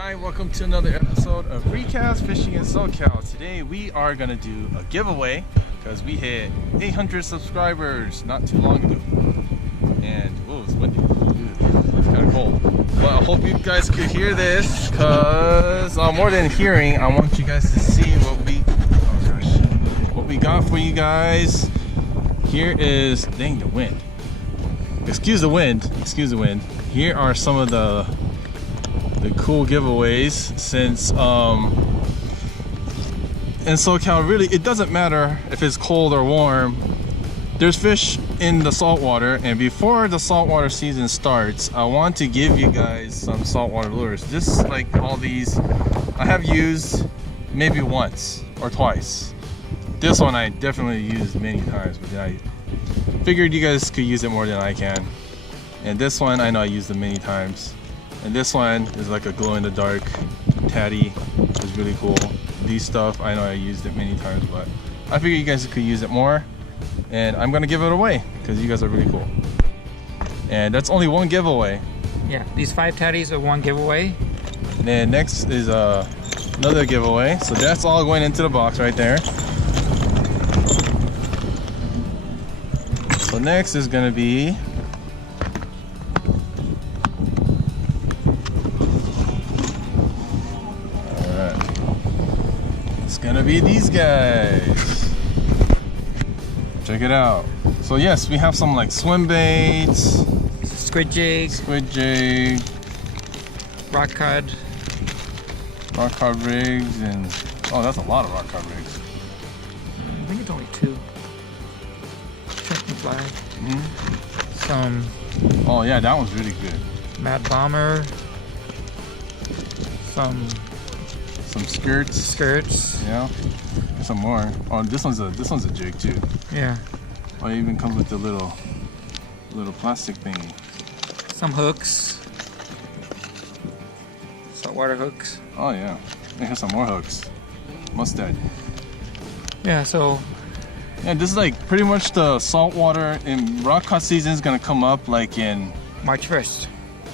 Hi, welcome to another episode of ReCast Fishing in SoCal. Today we are going to do a giveaway because we hit 800 subscribers not too long ago. And, whoa, it's windy. It's kind of cold. But I hope you guys could hear this because more than hearing, I want you guys to see what we got for you guys. Here is, dang, the wind. Excuse the wind. Here are some of the cool giveaways since in SoCal really it doesn't matter if it's cold or warm, there's fish in the saltwater, and before the saltwater season starts I want to give you guys some saltwater lures. Just like all these I have used maybe once or twice. This one I definitely used many times, but I figured you guys could use it more than I can. And this one I know I used it many times. And this one is like a glow-in-the-dark Tady. It's really cool. These stuff, I know I used it many times, but I figured you guys could use it more. And I'm gonna give it away because you guys are really cool. And that's only one giveaway. Yeah, these 5 Taddies are one giveaway. And then next is another giveaway. So that's all going into the box right there. So next is gonna be gonna be these guys. Check it out. So yes, we have some like swim baits, squid jig, rock cod rigs, and oh, that's a lot of rock cod rigs. I think it's only 2. Shrimp and fly. Some. Oh yeah, that one's really good. Mad Bomber. Some skirts. Yeah. Some more. Oh, this one's a jig too. Yeah. Oh, it even comes with the little plastic thingy. Some hooks. Saltwater hooks. Oh yeah. Here's some more hooks. Mustard. Yeah. So. Yeah, this is like pretty much the saltwater and rock cod season is gonna come up like in March 1st.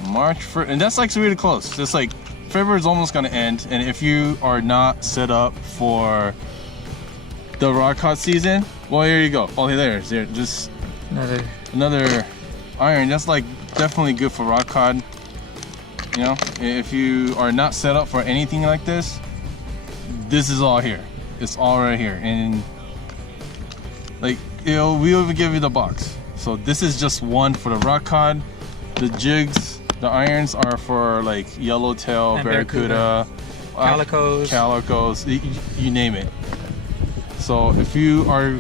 March 1st, and that's like really close. Just like February is almost gonna end, and if you are not set up for the rock cod season, well, here you go. Oh, there's just another iron. That's like definitely good for rock cod. You know, if you are not set up for anything like this, this is all here. It's all right here, and like we'll even give you the box. So this is just one for the rock cod. The jigs, the irons are for like yellowtail, barracuda, calicos, you name it. So if you are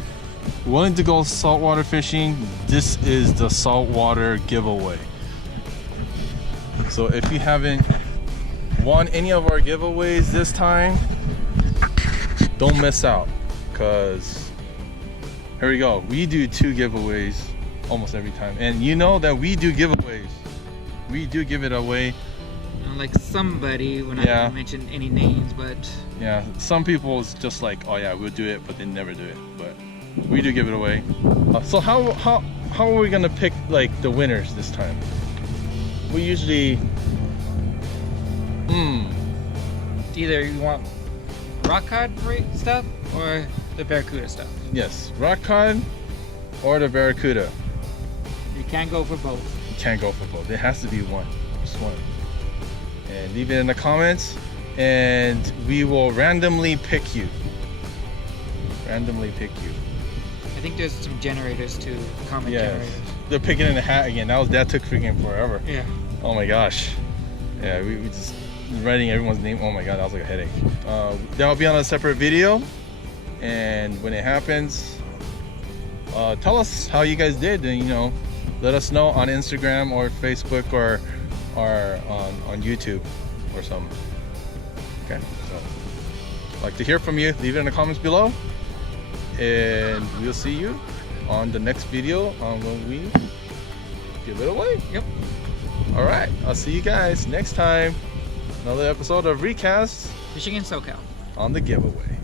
willing to go saltwater fishing, this is the saltwater giveaway. So if you haven't won any of our giveaways this time, don't miss out, because here we go. We do 2 giveaways almost every time, and you know that we do giveaways. We do give it away. Like somebody, when I don't mention any names, but yeah, some people it's just like, oh yeah, we'll do it, but they never do it. But we do give it away. So how are we gonna pick like the winners this time? We usually either you want rock cod stuff or the barracuda stuff. Yes, rock cod or the barracuda. You can't go for both. Can't go for both. It has to be one. Just one. And leave it in the comments, and we will randomly pick you. I think there's some generators too. Comment generators. They're picking in the hat again. That took freaking forever. Yeah. Oh my gosh. Yeah, we just writing everyone's name. Oh my god, that was like a headache. That'll be on a separate video, and when it happens, tell us how you guys did, and you know, let us know on Instagram or Facebook or on YouTube or something. Okay, so I'd like to hear from you. Leave it in the comments below, and we'll see you on the next video when we give it away. Yep. All right, I'll see you guys next time. Another episode of ReCast Fishing in SoCal on the giveaway.